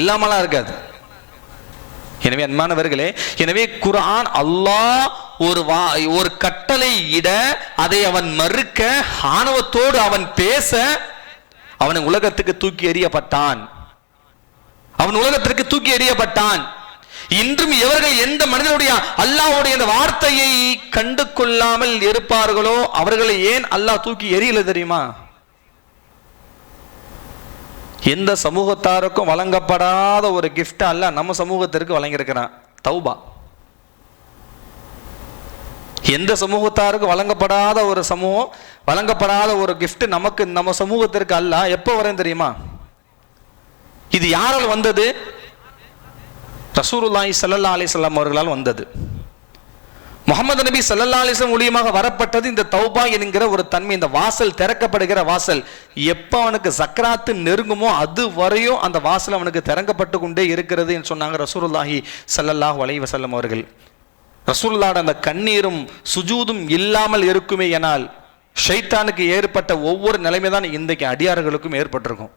இல்லாமலாம் இருக்காது. எனவே அன்பானவர்களே, எனவே குர்ஆன் அல்லாஹ் ஒரு கட்டளை இட அதை அவன் மறுக்க, ஆணவத்தோடு அவன் பேச, அவன் உலகத்துக்கு தூக்கி எறியப்பட்டான். இன்றும் இவர்கள் எந்த மனிதனுடைய அல்லாஹ்வுடைய அந்த வார்த்தையை கண்டு கொள்ளாமல் இருப்பார்களோ அவர்களை ஏன் அல்லாஹ் தூக்கி எறியல தெரியுமா? எந்த சமூகத்தாருக்கும் வழங்கப்படாத ஒரு கிஃப்ட் அல்லாஹ் நம்ம சமூகத்திற்கு வழங்கியிருக்கிறான், தௌபா. எந்த சமூகத்தாருக்கு வழங்கப்படாத ஒரு கிஃப்ட் நமக்கு நம்ம சமூகத்திற்கு அல்லாஹ் எப்போ வரும் தெரியுமா? இது யாரால் வந்தது? ரசூலுல்லாஹி ஸல்லல்லாஹு அலைஹி வஸல்லம் அவர்களால் வந்தது. முஹம்மது நபி ஸல்லல்லாஹு அலைஹி வஸல்லம் மூலமாக வரப்பட்டது இந்த தௌபா என்கிற ஒரு தன்மை. இந்த வாசல் திறக்கப்படுகிற வாசல் எப்ப அவனுக்கு சக்ராத்து நெருங்குமோ அது வரையும் அந்த வாசல் அவனுக்கு திறக்கப்பட்டு கொண்டே இருக்கிறது என்று சொன்னாங்க ரசூலுல்லாஹி ஸல்லல்லாஹு அலைஹி வஸல்லம் அவர்கள். ரசூலுல்லாஹ்வுடைய அந்த கண்ணீரும் சுஜூதும் இல்லாமல் இருக்குமே எனால் ஷைத்தானுக்கு ஏற்பட்ட ஒவ்வொரு நிலைமை தான் இன்றைக்கு அடியார்களுக்கும் ஏற்பட்டிருக்கும்.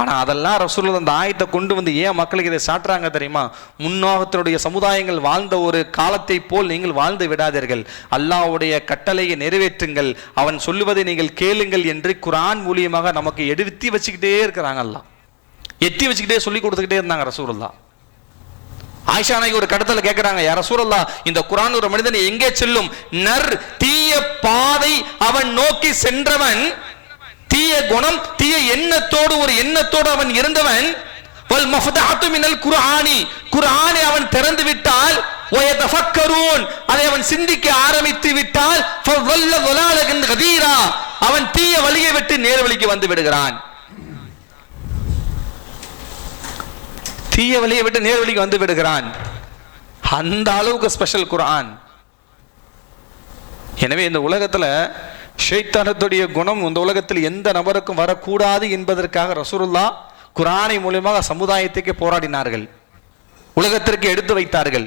ஆனால் அதெல்லாம் ரசூலுல்லாஹ் அந்த ஆயத்தை கொண்டு வந்து ஏன் மக்களுக்கு இதை சாட்டுறாங்க தெரியுமா? முன்னோகத்தினுடைய சமுதாயங்கள் வாழ்ந்த ஒரு காலத்தை போல் நீங்கள் வாழ்ந்து விடாதீர்கள், அல்லாஹ்வுடைய கட்டளையை நிறைவேற்றுங்கள், அவன் சொல்லுவதை நீங்கள் கேளுங்கள் என்று குர்ஆன் மூலியமாக நமக்கு எடுத்தி வச்சுக்கிட்டே இருக்கிறாங்க. அல்லாஹ் எட்டி வச்சுக்கிட்டே சொல்லி கொடுத்துக்கிட்டே இருந்தாங்க ரசூலுல்லாஹ். ஆயிஷா நாயகி ஒரு கடத்தல கேட்கிறாங்க, யா ரசூலல்லாஹ், இந்த குர்ஆன் ஒரு மனிதனை எங்கே செல்லும்? நர் தீய பாதை அவன் நோக்கி சென்றவன், தீய குணம் தீய எண்ணத்தோடு ஒரு எண்ணத்தோடு அவன் இருந்தவன், வல் மஃதஹத்து மினல் குர்ஆனி, குர்ஆனை அவன் திறந்து விட்டால், வயதஃபக்கரூன், அதை அவன் சிந்திக்க ஆரம்பித்து விட்டால், ஃபவல்ல வலாலகன் கதீரா, அவன் தீய வழியை விட்டு நேர் வழிக்கு வந்து விடுகிறான். தீய வழியை விட்டு நேர் வழிக்கு வந்து விடுகிறான். அந்த அளவுக்கு ஸ்பெஷல் குர்ஆன். எனவே இந்த உலகத்துல ஷைத்தானத்துடைய குணம் இந்த உலகத்தில் எந்த நபருக்கும் வரக்கூடாது என்பதற்காக ரசூலுல்லாஹ் குர்ஆனை மூலமாக சமுதாயத்துக்கு போராடினார்கள், உலகத்திற்கு எடுத்து வைத்தார்கள்.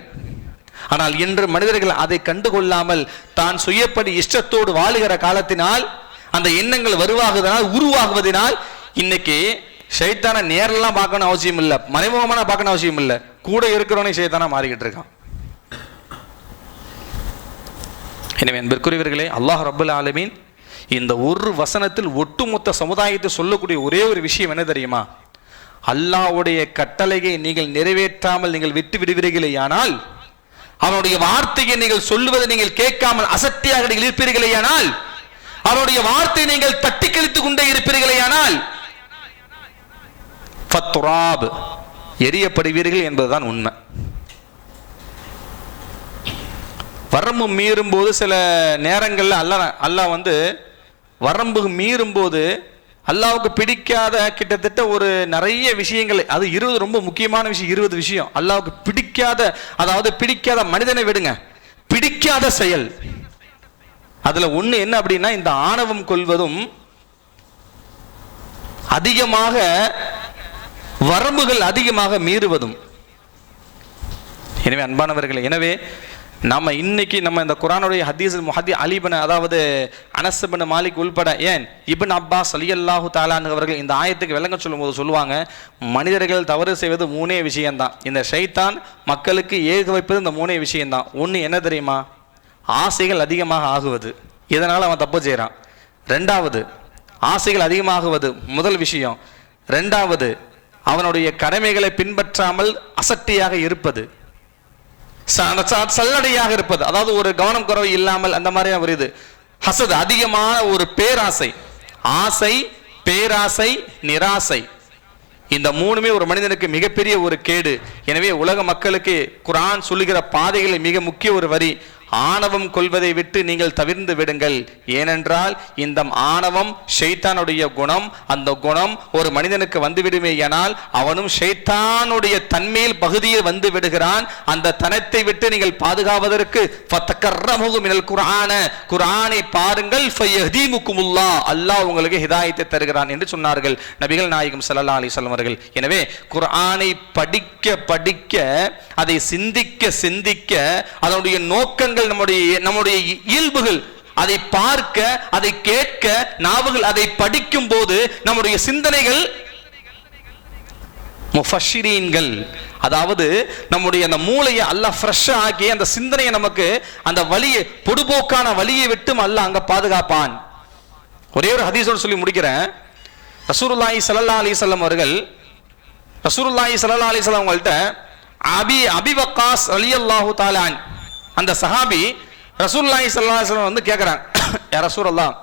ஆனால் இன்று மனிதர்கள் அதை கண்டுகொள்ளாமல் தான் சுயப்படி இஷ்டத்தோடு வாழுகிற காலத்தினால், அந்த எண்ணங்கள் உருவாகுவதனால் இன்னைக்கு ஷைத்தான நேரெல்லாம் பார்க்கணும் அவசியம் இல்லை, மறைமுகமான பார்க்கணும் அவசியம் இல்லை, கூட இருக்கிறவனே ஷைத்தானா மாறிக்கிட்டு இருக்கான். எனவே அன்பிற்குரியவர்களே, அல்லாஹ் ரப்பல் ஆலமீன் இந்த ஒரு வசனத்தில் ஒட்டுமொத்த சமுதாயத்தை சொல்லக்கூடிய ஒரே ஒரு விஷயம் என்ன தெரியுமா? அல்லாஹ்வுடைய கட்டளையை நீங்கள் நிறைவேற்றாமல் நீங்கள் விட்டு விடுவீர்களேயானால், அவனுடைய வார்த்தையை நீங்கள் சொல்லுவதை நீங்கள் கேட்காமல் அசட்டியாக நீங்கள் இருப்பீர்களேயானால், அவனுடைய வார்த்தையை நீங்கள் தட்டி கழித்துக் கொண்டே இருப்பீர்களேயானால், ஃபத்துராப், எரியப்படுவீர்கள் என்பதுதான் உண்மை. வரம்பு மீறும் போது சில நேரங்களில் அல்லாஹ் வந்து வரம்பு மீறும் போது அல்லாஹ்வுக்கு பிடிக்காத கிட்டத்தட்ட ஒரு நிறைய விஷயங்கள், அது 20 ரொம்ப முக்கியமான விஷயம், 20 விஷயம் அல்லாஹ்வுக்கு பிடிக்காத, அதாவது பிடிக்காத மனிதனை விடுங்க, பிடிக்காத செயல். அதுல ஒண்ணு என்ன அப்படின்னா, இந்த ஆணவம் கொள்வதும், அதிகமாக வரம்புகள் அதிகமாக மீறுவதும். எனவே அன்பானவர்களே, எனவே நம்ம இன்னைக்கு இந்த குர்ஆனுடைய ஹதீஸ் அலிபன், அதாவது அனஸ் இப்னு மாலிக் உள்பட, ஏன் இப்னு அப்பாஸ் ரலியல்லாஹு தஆலா அன்ஹு அவர்கள் இந்த ஆயத்துக்கு விளங்க சொல்லும்போது சொல்லுவாங்க, மனிதர்கள் தவறு செய்வது 3 விஷயம்தான், இந்த ஷைத்தான் மக்களுக்கு ஏக வைப்பது இந்த 3 விஷயம்தான். ஒன்று என்ன தெரியுமா? ஆசைகள் அதிகமாக ஆகுவது, இதனால் அவன் தப்பு செய்கிறான். 2வது ஆசைகள் அதிகமாகுவது, முதல் விஷயம். 2வது அவனுடைய கடமைகளை பின்பற்றாமல் அசட்டியாக இருப்பது, சல்லடையாக இருப்பது, அதாவது ஒரு கவனம் குறைவு இல்லாமல் அந்த மாதிரி வருது. ஹசத், அதிகமான ஒரு பேராசை, ஆசை, பேராசை, நிராசை, இந்த 3மே ஒரு மனிதனுக்கு மிகப்பெரிய ஒரு கேடு. எனவே உலக மக்களுக்கு குர்ஆன் சொல்லுகிற பாதைகளில் மிக முக்கிய ஒரு வரி, ஆணவம் கொள்வதை விட்டு நீங்கள் தவிர்ந்து விடுங்கள். ஏனென்றால் இந்த ஆணவம் ஷைத்தானுடைய குணம், அந்த குணம் ஒரு மனிதனுக்கு வந்துவிடுமேயானால் அவனும் ஷைத்தானுடைய தன்மையில் பகுதியில் வந்து விடுகிறான். அந்த தனத்தை விட்டு நீங்கள் பாதுகாவதற்கு ஃபதகர்ரமு மினல் குர்ஆன, குர்ஆனை பாருங்கள், ஃபயஹ்தீமுக்குமுல்லாஹ், அல்லாஹ் உங்களுக்கு ஹிதாயத்தை தருகிறான் என்று சொன்னார்கள் நபிகள் நாயகம் ஸல்லல்லாஹு அலைஹி வஸல்லம் அவர்கள். எனவே குர்ஆனை படிக்க படிக்க, அதை சிந்திக்க சிந்திக்க, அதனுடைய நோக்கங்கள், நம்முடைய இயல்புகள், அதை பார்க்க, அதை கேட்க, நாவுகள் அதை படிக்கும் போது நம்முடைய சிந்தனைகள் முஃபஸ்ஸிரீன்கள், அதாவது நம்முடைய அந்த மூளையை அல்லாஹ் ஃப்ரெஷ்ஷா ஆக்கி அந்த சிந்தனையை நமக்கு அந்த வழியை, பொடுபோக்கான வழியை விட்டும் அல்லாஹ் அங்க பாதுகாப்பான். ஒரே ஒரு ஹதீஸோடு சொல்லி முடிக்கிறேன். ரசூலுல்லாஹி ஸல்லல்லாஹு அலைஹி வஸல்லம் அவர்கள், ரசூலுல்லாஹி ஸல்லல்லாஹு அலைஹி வஸல்லம் அவங்கள்ட்ட அபி வக்காஸ் ரலியல்லாஹு தஆலா அன், அந்த சஹாபி ரசூலுல்லாஹி ஸல்லல்லாஹு அலைஹி வஸல்லம் வந்து கேட்கிறாங்க, யா ரசூலல்லாஹ்,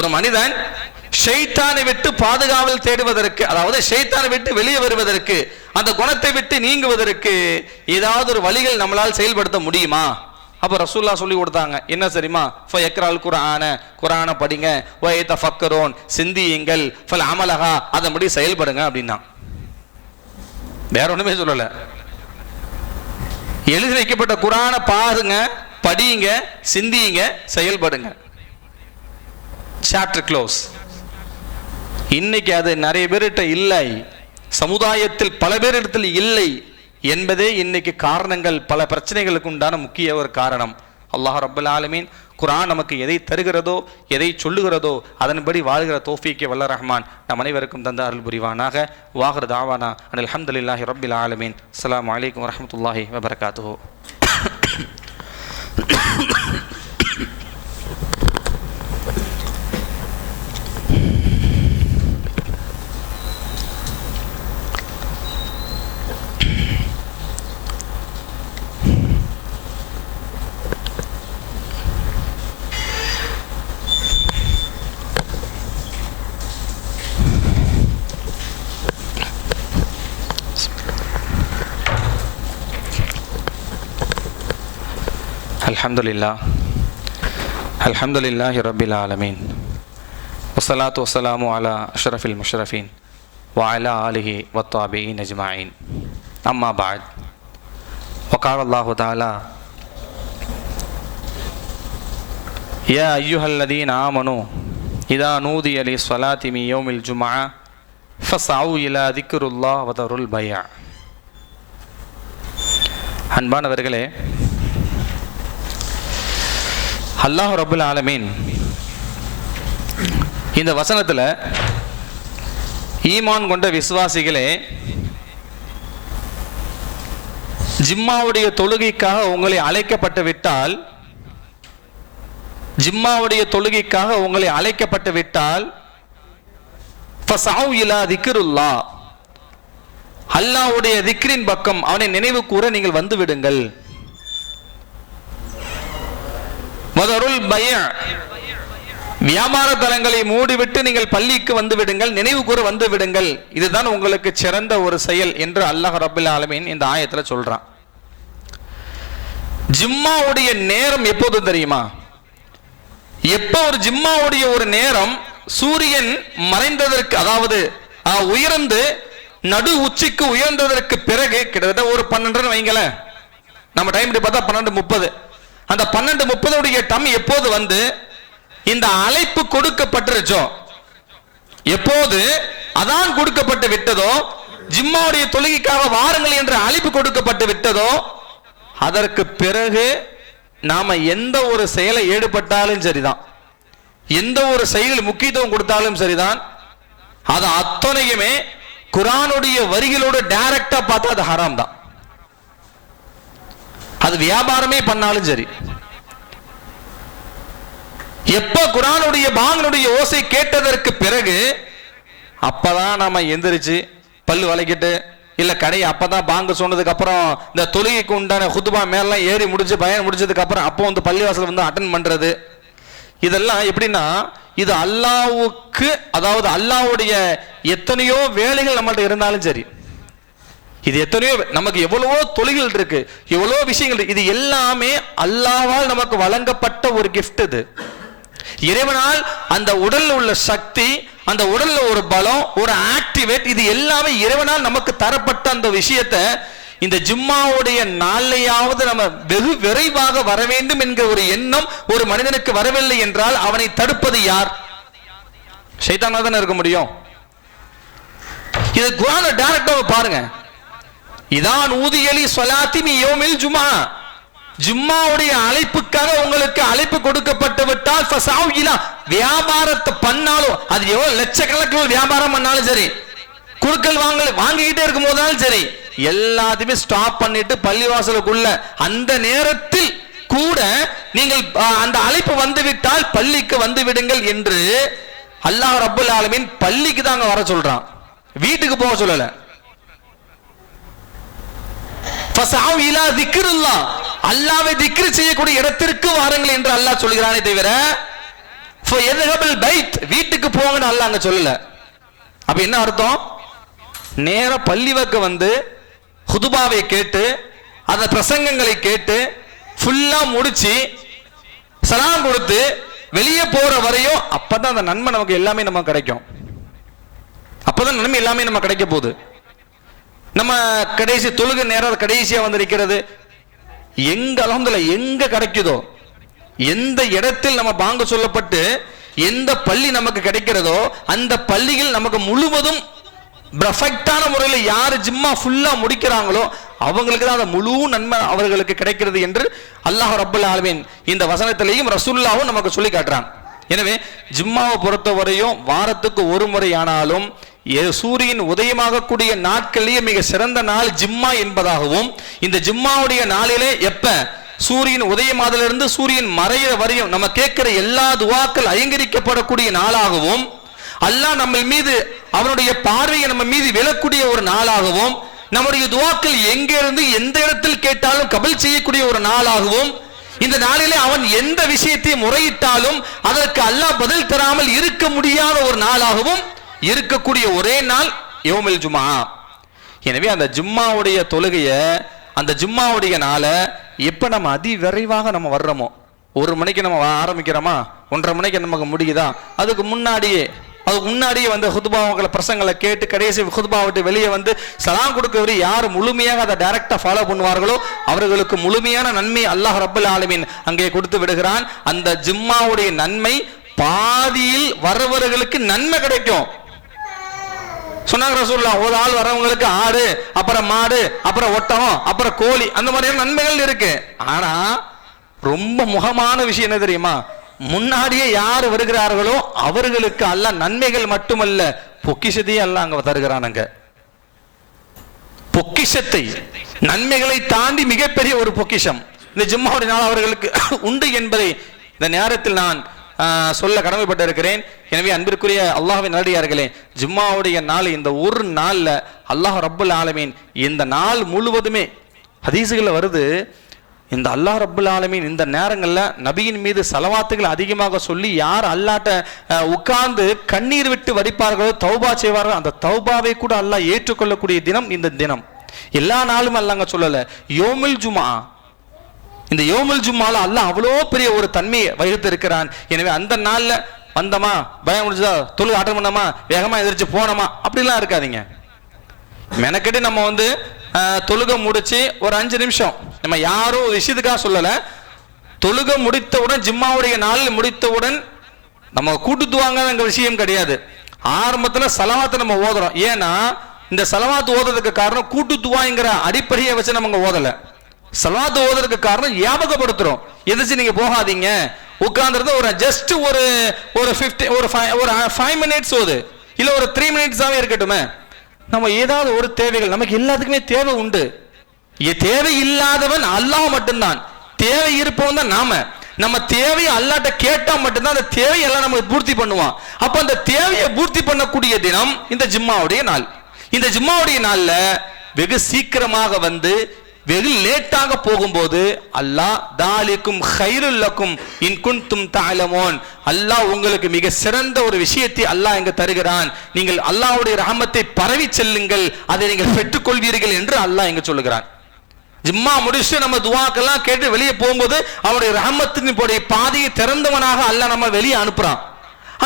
ஒரு மனிதன் ஷைத்தானை விட்டு பாதுகாவல் தேடுவதற்கு, அதாவது ஷைத்தானை விட்டு வெளியே வருவதற்கு, அந்த குணத்தை விட்டு நீங்குவதற்கு ஏதாவது ஒரு வழிகள் நம்மளால் செயல்படுத்த முடியுமா? அப்ப ரசூலுல்லாஹ் சொல்லி கொடுத்தாங்க, என்ன தெரியுமா? ஃபயக்ரால் குர்ஆன, குர்ஆனை படிங்க, வயதஃபக்கரூன், சிந்தியுங்கள், ஃபல் அமலஹா, அதன்படி செயல்படுங்க அப்படின்னா. வேற ஒண்ணுமே சொல்லல. எழுதி வைக்கப்பட்ட குர்ஆனை பாருங்க, படியுங்க, சிந்தியுங்க, செயல்படுங்க. Chapter close. இன்னைக்கு அது நிறைய பேர்கிட்ட இல்லை, சமுதாயத்தில் பல பேரிடத்தில் இல்லை என்பதே இன்னைக்கு காரணங்கள், பல பிரச்சனைகளுக்கு உண்டான முக்கிய ஒரு காரணம். அல்லாஹ் ரப்பல் ஆலமீன் குர்ஆன் நமக்கு எதை தருகிறதோ எதை சொல்லுகிறதோ அதன்படி வாழ்கிற தௌஃபீக்கை வல்ல ரஹ்மான் நம் அனைவருக்கும் தந்த அருள் புரிவானாக. வாஹிர் தாவானா அனில் ஹம்துலில்லாஹி ரப்பில் ஆலமீன். அஸ்ஸலாமு அலைக்கும் வரஹ்மத்துல்லாஹி வபரகாத்துஹு. அல்ஹம்துலில்லாஹி ரப்பில் ஆலமீன். வஸ்ஸலாத்து வஸ்ஸலாமு அலா அஷ்ரஃபில் முஷ்ரஃபீன் வ அலா ஆலிஹி வத்தாபிஈன் அஜ்மஈன். அம்மா பஅத். வகால அல்லாஹு தஆலா யா அய்யுஹல்லதீன ஆமனூ இதா நூதிய லிஸ்ஸலாத்தி மின் யௌமில் ஜும்ஆ ஃபஸ்அவு இலா திக்ருல்லாஹ் வ தருல் பைஅ. அன்பானவர்களே, அல்லாஹ் ரப்புல் ஆலமீன் இந்த வசனத்தில் ஈமான் கொண்ட விசுவாசிகளே, ஜிம்மாவுடைய தொழுகைக்காக உங்களை அழைக்கப்பட்டு விட்டால், ஜிம்மாவுடைய தொழுகைக்காக உங்களை அழைக்கப்பட்டு விட்டால் ஃபஸ்அவு இலா திக்ருல்லாஹ், அல்லாஹ்வுடைய திக்ரின் பக்கம் அவனை நினைவு கூற நீங்கள் வந்து விடுங்கள். வதருல் பைஅ, வியாபார தலங்களை மூடிவிட்டு நீங்கள் பள்ளிக்கு வந்து விடுங்கள், நினைவு கூற வந்து விடுங்கள். இதுதான் உங்களுக்கு சிறந்த ஒரு செயல் என்று அல்லாஹ் ரப்பல் ஆலமீன் இந்த ஆயத்துல சொல்றான். ஜிம்மாவுடைய நேரம் எப்போது தெரியுமா? எப்போ ஒரு ஜிம்மாவுடைய ஒரு நேரம் சூரியன் மறைந்ததற்கு, அதாவது உயர்ந்து நடு உச்சிக்கு உயர்ந்ததற்கு பிறகு கிட்டத்தட்ட ஒரு 12 வைங்களேன், நம்ம டைம் பார்த்தா 12:30. அந்த 12:30 டம் எப்போது வந்து இந்த அழைப்பு கொடுக்கப்பட்டிருச்சோ, எப்போது அதான் கொடுக்கப்பட்டு விட்டதோ, ஜிம்மாவுடைய தொழுகைக்காக வாருங்கள் என்ற அழைப்பு கொடுக்கப்பட்டு விட்டதோ, அதற்கு பிறகு நாம எந்த ஒரு செயலை ஈடுபட்டாலும் சரிதான், எந்த ஒரு செயலில் முக்கியத்துவம் கொடுத்தாலும் சரிதான், அது அத்தனையுமே குர்ஆனுடைய வரிகளோடு டைரக்டா பார்த்தா அது ஹராம் தான். அது வியாபாரமே பண்ணாலும் சரி. எப்ப குர்ஆனுடைய பாங்கனுடைய ஓசை கேட்டதற்கு பிறகு அப்பதான் நாம எந்திரிச்சு பல்லு வளைக்கிட்டு, இல்ல கடை அப்பதான் பாங்கு சொன்னதுக்கு அப்புறம் இந்த தொழுகைக்கு உண்டான குத்துபா மேலாம் ஏறி முடிச்சு பயன் முடிச்சதுக்கு அப்புறம் அப்போ வந்து பள்ளிவாசல் வந்து அட்டன் பண்றது, இதெல்லாம் எப்படின்னா இது அல்லாஹ்வுக்கு, அதாவது அல்லாஹ்வுடைய எத்தனையோ வேலைகள் நம்மள்ட்ட இருந்தாலும் சரி, இது எத்தனையோ நமக்கு எவ்வளவோ தொழில்கள் இருக்கு, எவ்வளவோ விஷயங்கள் இருக்கு, இது எல்லாமே அல்லாஹ்வால் நமக்கு வழங்கப்பட்ட ஒரு கிஃப்ட். இது இறைவனால் அந்த உடல்ல உள்ள சக்தி, அந்த உடல்ல ஒரு பலம், ஒரு ஆக்டிவேட், இது எல்லாமே இறைவனால் நமக்கு தரப்பட்ட அந்த விஷயத்தை இந்த ஜும்மாவுடைய நாளையாவது நம்ம வெகு விரைவாக வர வேண்டும் என்கிற ஒரு எண்ணம் ஒரு மனிதனுக்கு வரவில்லை என்றால் அவனை தடுப்பது யார்? ஷைத்தானா தானே இருக்க முடியும். இது குர்ஆன்ல டைரக்டா பாருங்க. இதான் ஊதியலி ஸலாத்தி மின் யௌமில் ஜும்ஆ, ஜும்மாவுடைய அழைப்புக்காக உங்களுக்கு அழைப்பு கொடுக்கப்பட்டு விட்டால் ஃபஸ்அவு இலா, வியாபாரத்தை பண்ணாலும் அது எவ்வளவு லட்சக்கணக்கில் வியாபாரம் பண்ணாலும் சரி, குடுக்கல் வாங்கிக்கிட்டே இருக்கும் போதாலும் சரி, எல்லாத்தையுமே ஸ்டாப் பண்ணிட்டு பள்ளிவாசலுக்குள்ள அந்த நேரத்தில் கூட நீங்கள் அந்த அழைப்பு வந்துவிட்டால் பள்ளிக்கு வந்து விடுங்கள் என்று அல்லாஹ் ரப்பல் ஆலமீன் பள்ளிக்கு தாங்க வர சொல்றான், வீட்டுக்கு போக சொல்லல. ஃபஸ்அவு இலா திக்ருல்லாஹ், அல்லாஹ்வை திக்ர் செய்யக்கூடிய இடத்திற்கு வாருங்கள் என்று அல்லாஹ் சொல்கிறானே தவிர ஃபயذهبல் பைத், வீட்டுக்கு போங்கன்னு அல்லாஹ் அங்க சொல்லல. அப்ப என்ன அர்த்தம்? நேர பள்ளிவாக்கு வந்து குதுபாவை கேட்டு அந்த பிரசங்கங்களை கேட்டு ஃபுல்லா முடிச்சு சலாம் கொடுத்து வெளியே போற வரையும் அப்பதான் அந்த நன்மை நமக்கு எல்லாமே நமக்கு கிடைக்கும். அப்பதான் நன்மை எல்லாமே நம்ம கிடைக்க போகுது. நம்ம கடைசி தொழுகை நேரம் கடைசியா வந்து இருக்கிறது எங்க அல்ஹம்துலில்லாஹ் எங்க கிடைக்குதோ, எந்த இடத்தில் நம்ம பாங்க சொல்லப்பட்டு எந்த பள்ளி நமக்கு கிடைக்கிறதோ அந்த பள்ளிகள் நமக்கு முழுவதும் பர்ஃபெக்டான முறையில் யார் ஜிம்மா ஃபுல்லா முடிக்கிறாங்களோ அவங்களுக்கு தான் அந்த முழு நன்மை அவர்களுக்கு கிடைக்கிறது என்று அல்லாஹ் ரப்பல் ஆலமீன் இந்த வசனத்திலையும் ரசூலுல்லாஹ்வும் நமக்கு சொல்லி காட்டுறாங்க. எனவே ஜும்மாவை பொறுத்தவரையும் வாரத்துக்கு ஒரு முறை ஆனாலும் சூரியன் உதயமாகக்கூடிய நாட்களிலேயே மிக சிறந்த நாள் ஜும்மா என்பதாகவும், இந்த ஜும்மாவுடைய நாளிலே எப்ப சூரியன் உதயமாதிலிருந்து சூரியன் மறைய வரையும் நம்ம கேட்கிற எல்லா துவாக்கள் அங்கீகரிக்கப்படக்கூடிய நாளாகவும், அல்லாஹ் நம்ம மீது அவனுடைய பார்வையை நம்ம மீது விழக்கூடிய ஒரு நாளாகவும், நம்முடைய துவாக்கள் எங்கிருந்து எந்த இடத்தில் கேட்டாலும் கபல் செய்யக்கூடிய ஒரு நாளாகவும், இந்த நாளிலே அவன் எந்த விஷயத்தை முறையிட்டாலும் அதற்கு அல்லாஹ் பதில் தராமல் இருக்க முடியாத ஒரு நாளாகவும் இருக்கக்கூடிய ஒரே நாள் யௌமுல் ஜும்ஆ. எனவே அந்த ஜும்மாவுடைய தொழுகைய, அந்த ஜும்மாவுடைய நாளை எப்ப நம்ம அதிவிரைவாக நம்ம வர்றோமோ, 1 மணிக்கு நம்ம ஆரம்பிக்கிறோமா, 1:30 மணிக்கு நமக்கு முடியுதா, அதுக்கு முன்னாடியே வந்து ஹுத்பாவுகளை பிரசங்களை கேட்டு கடைசி ஹுத்பா விட்டு வெளியே வந்து சலாம் கொடுக்கவரை யார் முழுமையாக அதை டைரக்டா ஃபாலோ பண்ணுவார்களோ அவர்களுக்கு முழுமையான நன்மை அல்லாஹ் ரப்பல் ஆலமீன் அங்கே கொடுத்து விடுகிறான். அந்த ஜும்மாவுடைய நன்மை பாதியில் வரவர்களுக்கு நன்மை கிடைக்கும். சொன்னாங்க ரசூலுல்லாஹ், ஒரு ஆள் வரவங்களுக்கு ஆடு, அப்புறம் மாடு, அப்புறம் ஒட்டகம், அப்புறம் கோழி, அந்த மாதிரியான நன்மைகள் இருக்கு. ஆனா ரொம்ப முகமான விஷயம் என்ன தெரியுமா, முன்னாடியே யார் வருகிறார்களோ அவர்களுக்கு அல்லாஹ் நன்மைகள் மட்டுமல்ல பொக்கிஷத்தையே அல்லாஹ் அங்க தருகிறானுங்க. பொக்கிஷத்தை, நன்மைகளை தாண்டி மிகப்பெரிய ஒரு பொக்கிஷம் இந்த ஜும்மாவுடைய நாள் அவர்களுக்கு உண்டு என்பதை இந்த நேரத்தில் நான் சொல்ல கடமைப்பட்டிருக்கிறேன். எனவே அன்பிற்குரிய அல்லாஹ்வின் நல்லடியார்களே, ஜும்மாவுடைய நாள் இந்த ஒரு நாள்ல அல்லாஹ் ரப்பல் ஆலமீன் இந்த நாள் முழுவதுமே ஹதீசுகள்ல வருது, இந்த அல்லாஹ் ரப்பல் ஆலமீன் இந்த நேரங்கள்ல நபியின் மீது ஸலவாத்துகள் அதிகமாக சொல்லி யார் அல்லாஹ்ட்ட உட்கார்ந்து கண்ணீர் விட்டு வடிப்பார்களோ, தௌபா செய்வார்களோ, அந்த தௌபாவை கூட அல்லாஹ் ஏற்றுக்கொள்ளக்கூடிய தினம் இந்த தினம். எல்லா நாளும் அல்லாஹ் சொல்லல, யௌமுல் ஜும்ஆ, இந்த யௌமுல் ஜும்ஆல அல்லாஹ் அவ்வளோ பெரிய ஒரு தன்மையை வகுத்து இருக்கிறான். எனவே அந்த நாள்ல வந்தமா, பயம் முடிஞ்சதா, தொழுகை அட்டன் பண்ணாமா, வேகமா எதிர்த்து போனோமா, அப்படிலாம் இருக்காதீங்க. மெனக்கெட்டு நம்ம வந்து தொழுகை முடிச்சு ஒரு 5 நிமிஷம், நம்ம யாரும் ஒரு விஷயத்துக்காக சொல்லல, தொழுகை முடித்தவுடன் ஜும்மாவுடைய நாளில் முடித்தவுடன் நம்ம கூட்டுத்துவாங்க விஷயம் கிடையாது. ஆரம்பத்தில் சலவாத்தை நம்ம ஓதுறோம். ஏன்னா இந்த சலவாத்து ஓதுறதுக்கு காரணம் கூட்டுத்துவாங்கிற அடிப்படையை வச்சு நம்ம ஓதலை. சலவாத்து ஓதுறதுக்கு காரணம் ஞாபகப்படுத்துறோம். எதிர்த்து நீங்க போகாதீங்க, உட்கார்ந்துருந்த ஒரு ஜஸ்ட் ஒரு 5 மினிட்ஸ் ஓது, இல்ல ஒரு 3 மினிட்ஸாவே இருக்கட்டுமே. நம்ம ஏதாவது ஒரு தேவைகள், நமக்கு எல்லாத்துக்குமே தேவை உண்டு. தேவை இல்லாதவன் அல்லாஹ் மட்டும்தான், தேவை இருப்பவன் தான் நாம. நம்ம தேவையை அல்லாஹ்ட்ட கேட்டா மட்டும்தான் அந்த தேவையெல்லாம் நம்ம பூர்த்தி பண்ணுவான். அப்ப அந்த தேவையை பூர்த்தி பண்ணக்கூடிய தினம் இந்த ஜும்மாவுடைய நாள். இந்த ஜும்மாவுடைய நாள்ல வெகு சீக்கிரமாக வந்து வெகு லேட்டாக போகும்போது அல்லாஹ் தாலிக்கும் கைருல் லக்கும் இன் குன்தும் தஅலமூன், அல்லாஹ் உங்களுக்கு மிக சிறந்த ஒரு விஷயத்தை அல்லாஹ் இங்கு தருகிறான், நீங்கள் அல்லாஹ்வுடைய ரஹமத்தை பரவி செல்லுங்கள், அதை நீங்கள் பெற்றுக்கொள்வீர்கள் என்று அல்லாஹ் இங்கு சொல்லுகிறான். ஜும்மா முடிச்சுட்டு நம்ம துவாக்கெல்லாம் கேட்டு வெளியே போகும்போது அவருடைய ரஹமத்தின் பாதையை திறந்தவனாக அல்லாஹ் நம்ம வெளியே அனுப்புறான்.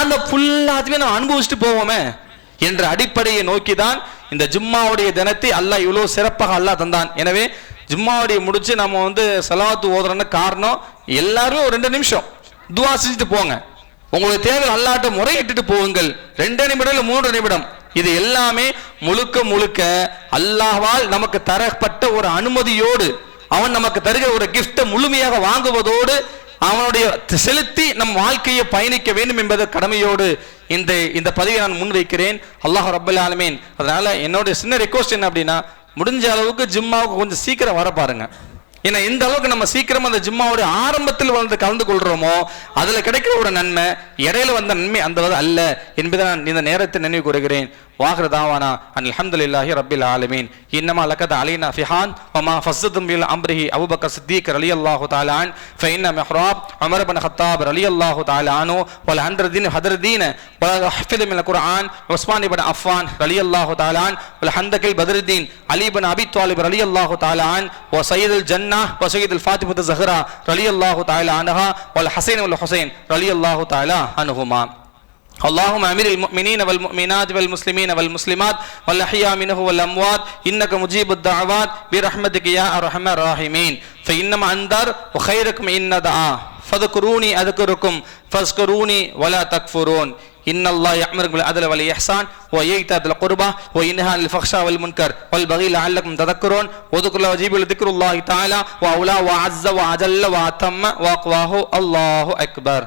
அந்த ஃபுல்லாத்தையுமே நம்ம அனுபவிச்சுட்டு போவோமே என்ற அடிப்படையை நோக்கி தான் இந்த ஜும்மாவுடைய தினத்தை அல்லாஹ் இவ்வளவு சிறப்பாக அல்லாஹ் தந்தான். எனவே ஜும்மாவுடைய முடிச்சு நம்ம வந்து ஸலவாத்து ஓதுறோன்னு காரணம், எல்லாரும் ஒரு 2 நிமிஷம் துவா செஞ்சுட்டு போங்க. உங்களுக்கு தேவை அல்லாஹ்ட்ட முறையிட்டு போகுங்கள். 2 நிமிடம் இல்லை 3 நிமிடம், இது எல்லாமே முழுக்க அல்லாஹ்வால் நமக்கு தரப்பட்ட ஒரு அனுமதியோடு, அவன் நமக்கு தருகிற ஒரு கிஃப்டை முழுமையாக வாங்குவதோடு அவனுடைய செலுத்தி நம் வாழ்க்கையை பயணிக்க வேண்டும் என்பது கடமையோடு இந்த பதிவை நான் முன்வைக்கிறேன். அல்லாஹ் ரப்பல் ஆலமீன். அதனால என்னோட சின்ன ரெக்வஸ்ட் என்ன அப்படின்னா, முடிஞ்ச அளவுக்கு ஜும்மாவுக்கு கொஞ்சம் சீக்கிரம் வர பாருங்க. ஏன்னா எந்த அளவுக்கு நம்ம சீக்கிரம் அந்த ஜும்மாவுடைய ஆரம்பத்தில் வந்து கலந்து கொள்றோமோ அதுல கிடைக்கிற ஒரு நன்மை இடையில வந்த நன்மை அந்த அல்ல என்பதை நான் இந்த நேரத்தை நினைவு கூறுகிறேன். வாஹிரு தாவானா அல்ஹம்துலில்லாஹி ரப்பில் ஆலமீன். இன்னமா லகத அலைனா ஃபிஹான் வமா ஃபஸ்ஸதும் பில் அம்ரிஹி அபூபக்கர் சித்தீக் ரலியல்லாஹு தஆலா அன் ஃபஇன்ன மிஹ்ராப் உமர் இப்னு ஹத்தாப் ரலியல்லாஹு தஆலா அன்ஹு வல் ஹன்ரதீன் ஹதரதீன் வல் ஹஃபித் மினல் குர்ஆன் உஸ்மான் இப்னு அஃபான் ரலியல்லாஹு தஆலா அன் வல் ஹந்தகில் பத்ருதீன் அலி இப்னு அபி தாலிப் ரலியல்லாஹு தஆலா அன் வ சய்யிதுல் ஜன்னah வ சய்யிதுல் ஃபாத்திமத்து ஸஹ்ரா ரலியல்லாஹு தஆலா அன்ஹா வல் ஹஸன் வல் ஹுஸைன் ரலியல்லாஹு தஆலா அன்ஹுமா. اللهم امر المؤمنين والمؤمنات والمسلمين والمسلمات والاحياء منهم والاموات انك مجيب الدعوات برحمتك يا ارحم الراحمين فانما انذر وخيركم ان دعاء فذكروني اذكركم فاذكروني ولا تكفرون. இன்னல்லாஹ யஅமுரு பில் அத்லி வல் இஹ்சான் வ ஈதாஇ தில் குர்பா வ யன்ஹா அனில் ஃபஹ்ஷா வல் முன்கர் வல் பகி லஅல்லகும் ததக்கரூன் வதுகுரு வஜீபு திக்ருல்லாஹி தஆலா வ அவுலா வ அஸ்ஸ வ அஜல்ல வ அத்தம்ம வ அக்வாஹு அல்லாஹு அக்பர்.